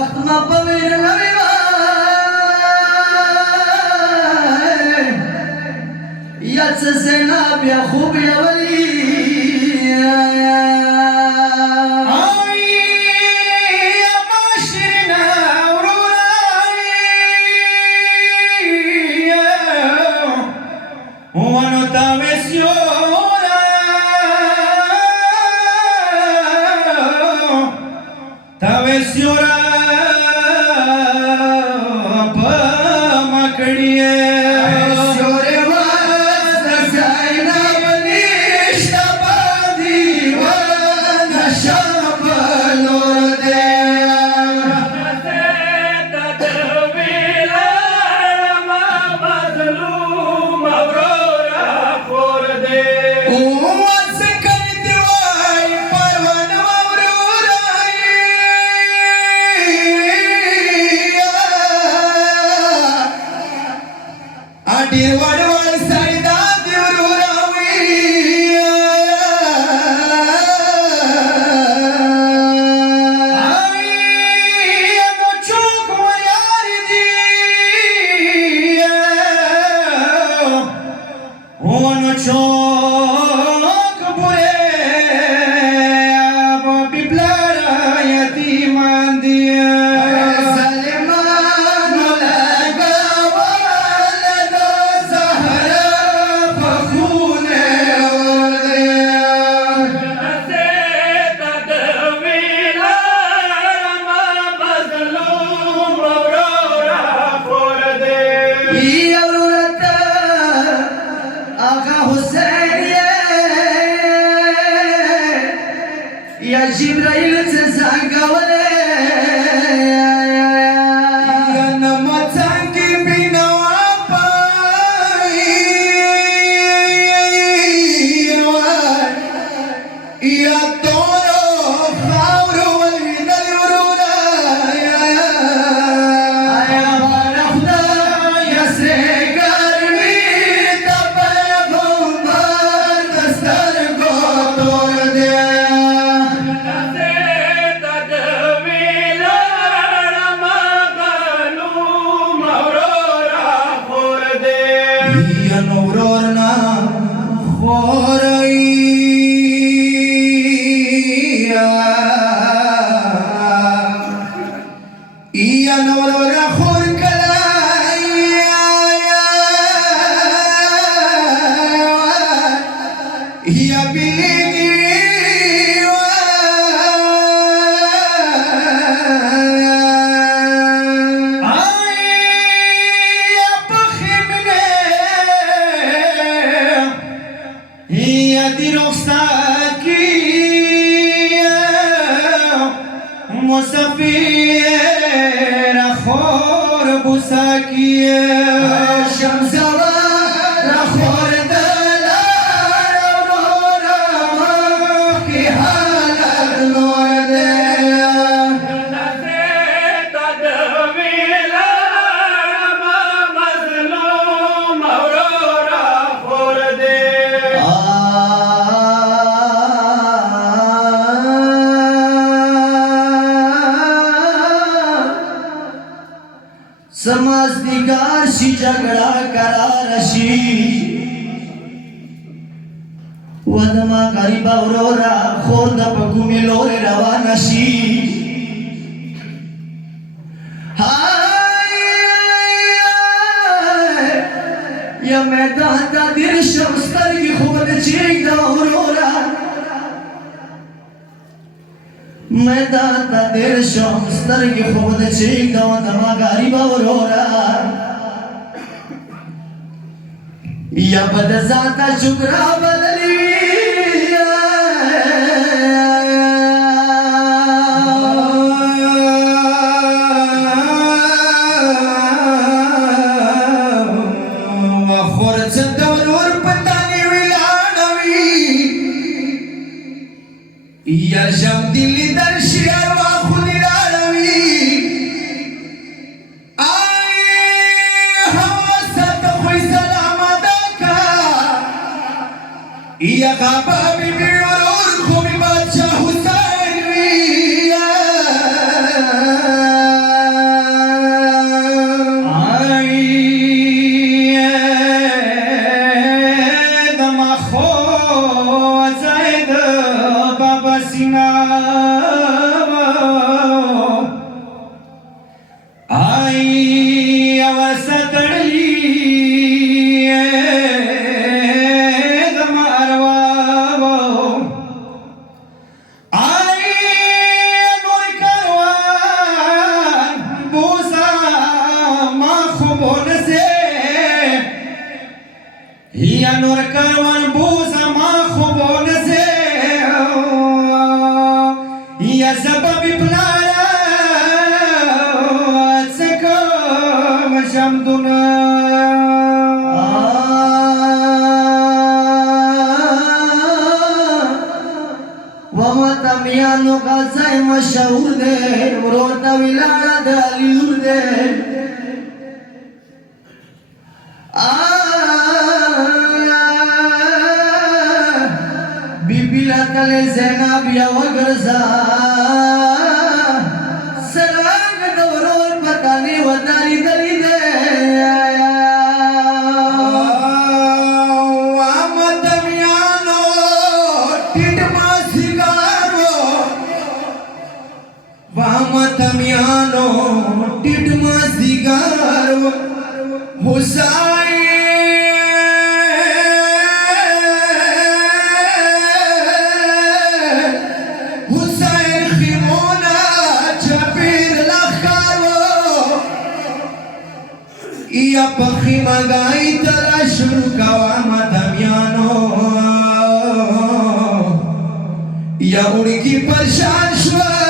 وقت ما پویر نوی یا څه زینب یا خوب یا ولی جبرائيل تزنقولي أنا ما تنقي بنا واباي يا طورو خاورو ولين الورونا يا بارخدا يا سيقرمي تبقون بار دستر قطور دي مسافر خور بوساکیه شمسوا خور دلار نور کی حالت نور ده نزید تدویل ما مظلوم اورورا خور ده समझदिगार सी झगड़ा करार शी वदमा गरीबा औरोरा खोर्द पगुमे लोरे रवाना शी या मैदान दा दिल शमस्तर की खुद चीक दा औरोरा मैदान दा दिल शमस्तर की खुद चीक दा वदमा गरीबा औरोरा या बदजाता शुक्रा बदली या शब दिल्ली दर्शिया खुली रावी या نور کاروان بوزا ما خوبو نزه یا زبابی پلارا سکم شمدونا ومتمیانو کا ځای مشهور دی ورور ته ولاړه د علي لور دی بیبي لا تلې زینب یا وګرځه سرنګ د ورور پتا نه وداري دلی دی Tamiano, did Mazigaro, Hussain Khimona, Chapir Lakharo, Ia Pakhimagai Tarashur Kawama Tamiano, Ya Uniki Pashashwar.